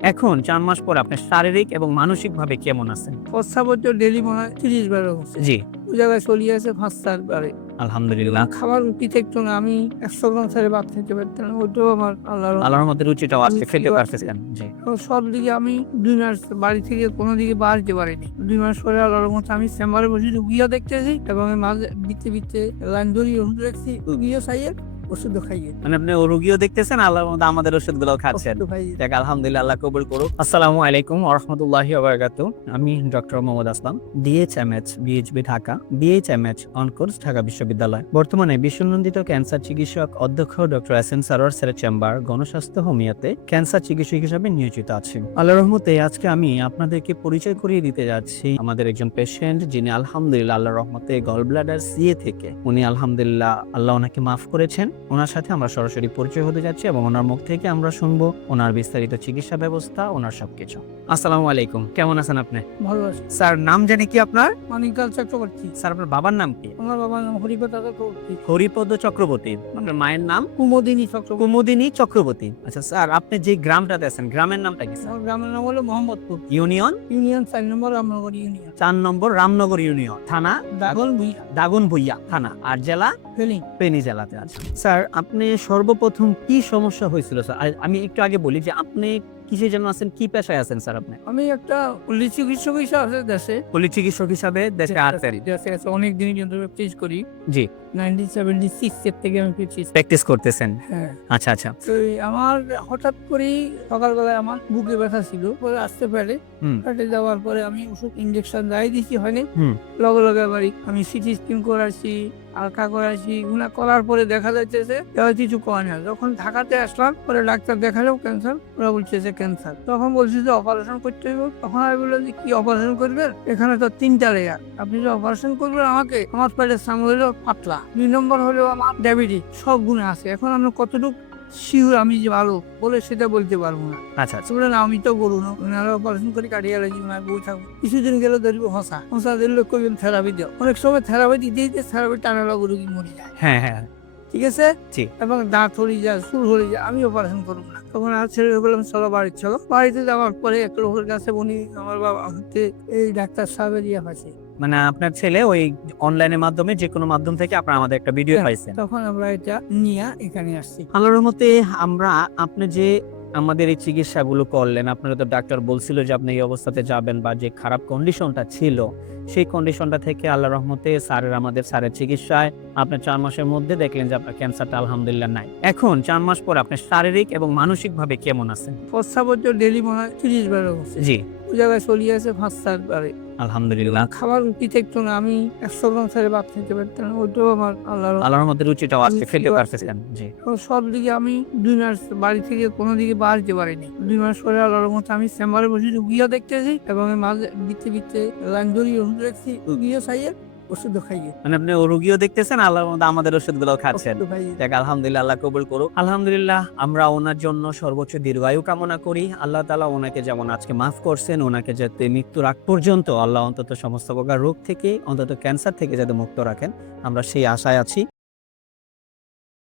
এখন ৪ মাস পর আপনি শারীরিক এবং মানসিকভাবে কেমন আছেন? প্রস্রাবের তো ডেইলি মনে হয় ৩০ বারের হচ্ছে। জি, ওই জায়গায় চলিয়ে আছে ৫-৪ বারে। আলহামদুলিল্লাহ। খাবার রুচি থাকতো না। আমি ১০০ গ্রাম ছেড়ে ভাত খেতে পারতাম না। ওইটাও আমার আল্লাহর আল্লাহর রহমতে রুচিটাও আজকে খেতে রুচিও আছে। পারতেছেন। জি। তো সব দিকে আমি ২ মাস বাড়ি থেকে কোনো দিকে বাড়তে পারিনি। ২ মাস পরে আল্লাহর রহমতে আমি চেম্বারে বসে রুগীও দেখতেছি এবং এর মাঝে ভিত্তি লাইন ধরিয়ে ওষুধ রাখছি। রুগীও খাইয়ে, ওষুধও খাইয়ে। মানে আপনি রোগীও দেখতেছেন, আল্লাহর রহমতে আমাদের ওষুধগুলোও খাচ্ছেন। ওষুধও খাইয়ে। যাক আলহামদুলিল্লাহ, আল্লাহ কবুল করুক। আসসালামু আলাইকুম ওয়া রাহমাতুল্লাহি ওয়া বারাকাতুহু। আমি ডক্টর মোহাম্মদ আসলাম, ডিএইচএমএইচ, বিএইচবি ঢাকা, বিএইচএমএইচ অনকোর্স ঢাকা বিশ্ববিদ্যালয়। বর্তমানে বিশ্বনন্দিত ক্যান্সার চিকিৎসক অধ্যক্ষ ডক্টর এসএন সারোয়ার স্যারের চেম্বার গণস্বাস্থ্য হোমিওতে ক্যান্সার চিকিৎসক হিসেবে নিয়োজিত আছি। আল্লাহর রহমতে আজকে আমি আপনাদেরকে পরিচয় করিয়ে দিতে যাচ্ছি আমাদের একজন পেশেন্ট, যিনি আলহামদুলিল্লাহ আল্লাহর রহমতে গল ব্লাডার সিএ থেকে উনি আলহামদুলিল্লাহ আল্লাহ ওনাকে মাফ করেছেন। ওনার সাথে আমরা সরাসরি পরিচয় হতে যাচ্ছি এবং ওনার মুখ থেকে আমরা শুনবো ওনার বিস্তারিত চিকিৎসা ব্যবস্থা, ওনার সবকিছু। আসসালামু আলাইকুম, কেমন আছেন আপনি? ভালো আছে। স্যার, নাম জানি কি আপনার? মানিকলাল চক্রবর্তী। স্যার, আপনার বাবার নাম কি? আমার বাবার নাম হরিপদ চক্রবর্তী। হরিপদ চক্রবর্তী। আপনার মায়ের নাম? কুমোদিনী চক্রবর্তী। কুমুদিনী চক্রবর্তী। আচ্ছা স্যার, আপনি যে গ্রামটাতে আছেন, গ্রামের নামটা কি স্যার? আমার গ্রামের নাম হলো মোহাম্মদপুর। ইউনিয়ন? ইউনিয়ন ৪ নম্বর রামনগর ইউনিয়ন। ৪ নম্বর রামনগর ইউনিয়ন। থানা? দাগন ভুইয়া। দাগনভূঞা থানা। আর জেলা? ফেনী। ফেনী জেলাতে আছে। স্যার, আপনি সর্বপ্রথম কি সমস্যা হয়েছিল স্যার? আমি একটু আগে বলি যে আপনি কিসে যেন আছেন, কি পেশায় আছেন স্যার আপনি? আমি একটা পল্লী চিকিৎসক হিসেবে আছে দেশে। পল্লী চিকিৎসক হিসাবে দেশে আছেন? দেশে আছে অনেক দিন কিন্তু প্র্যাকটিস করি। জি। 1976 এর থেকে আমি প্র্যাকটিস। প্র্যাকটিস করতেছেন? হ্যাঁ। আচ্ছা আচ্ছা। তো আমার হঠাৎ করেই সকালবেলায় আমার বুকে ব্যথা ছিল, পরে আসতে পারে। হুম। পেটে যাওয়ার পরে আমি ওষুধ ইঞ্জেকশন যাই দিছি হয়নি। হুম। লগে লগে বাড়ি আমি সিটি স্ক্যান করাইছি, আলট্রা করাইছি। এগুলা করার পরে দেখা যাচ্ছে কিছু কয় না। যখন ঢাকাতে আসলাম পরে ডাক্তার দেখালেও ক্যান্সার, ওরা বলছে যে ক্যান্সার। তখন বলছি যে অপারেশন করতে হবে। তখন আমি বললাম যে কি অপারেশন করবেন? এখানে তো 3টা লেয়ার, আপনি যে অপারেশন করবেন আমাকে, আমার পেটের সামনে হলো পাতলা, 2 নম্বর হলো আমার ডায়াবেটিস, সব গুণে আছে। এখন আমি কতটুকু শিওর আমি যে ভালো বলে সেটা বলতে পারবো না। আচ্ছা আচ্ছা। বলে না আমি তো বলুন অপারেশন করে কাটিয়ে গেছি, না বই থাকবো। কিছুদিন গেলে ধরবো হসা দিলে কইবেন থেরাপি দাও। অনেক সময় থেরাপি দিতে দিতে থেরাপি টানা লাগু রুগী মরে যায়। হ্যাঁ হ্যাঁ। ঠিক আছে। জি। এবং দাঁত হয়ে যায়, সুর হয়ে যায়, আমি অপারেশন করবো না। তখন আর ছেড়ে বললাম চলো বাড়ি চলো। বাড়িতে যাওয়ার পরে এক লোকের কাছে উনি আমার বাবা হচ্ছে এই ডাক্তার সাহেবের ইয়ে পাইছে। মানে আপনার ছেলে ওই অনলাইনের মাধ্যমে, যে কোনো মাধ্যম থেকে আপনার আমাদের একটা ভিডিও পাইছেন। তখন আমরা এটা নিয়ে এখানে আসছি। আল্লাহর রহমতে আমরা, আপনি যে আমাদের এই চিকিৎসাগুলো করলেন, আপনারা তো ডাক্তার বলছিল যে আপনি এই অবস্থাতে যাবেন, বা যে খারাপ কন্ডিশনটা ছিল সেই কন্ডিশনটা থেকে আল্লাহর রহমতে আমাদের স্যারের চিকিৎসায় আপনার ৪ মাসের মধ্যে দেখলেন যে আপনার ক্যান্সারটা আলহামদুলিল্লাহ নাই। এখন ৪ মাস পর আপনি শারীরিক এবং মানসিকভাবে কেমন আছেন? প্রস্রাবের তো ডেইলি মনে হয় ৩০ বারের হচ্ছে। জি, ওই জায়গায় চলিয়ে আছে ৫-৪ বারে। আলহামদুলিল্লাহ। খাবার রুচি থাকতো না। আমি ১০০ গ্রাম ছেড়ে ভাত খেতে পারতাম না। ওইটাও আমার আল্লাহর রহমতে রুচিটাও আজকে খেতে রুচিও আছে। পারতেছেন। জি। তো সব দিকে আমি ২ মাস বাড়ি থেকে কোনো দিকে বাড়তে পারিনি। ২ মাস পরে আল্লাহর রহমতে আমি চেম্বারে বসে রুগীও দেখতেছি এবং এর মাঝে ভিত্তি লাইন ধরিয়ে ওষুধ রাখছি। রুগীও খাইয়ে, ওষুধও খাইয়ে। মানে আপনি রোগীও দেখতেছেন, আল্লাহর রহমতে আমাদের ওষুধগুলোও খাচ্ছেন। ওষুধও খাইয়ে। যাক আলহামদুলিল্লাহ, আল্লাহ কবুল করুক। আলহামদুলিল্লাহ, আমরা ওনার জন্য সর্বোচ্চ দীর্ঘায়ু কামনা করি। আল্লাহ তাআলা ওনাকে যেমন আজকে মাফ করছেন, ওনাকে যাতে মৃত্যুর আগ পর্যন্ত আল্লাহ অন্তত সমস্ত প্রকার রোগ থেকে, অন্তত ক্যান্সার থেকে যাতে মুক্ত রাখেন, আমরা সেই আশায় আছি।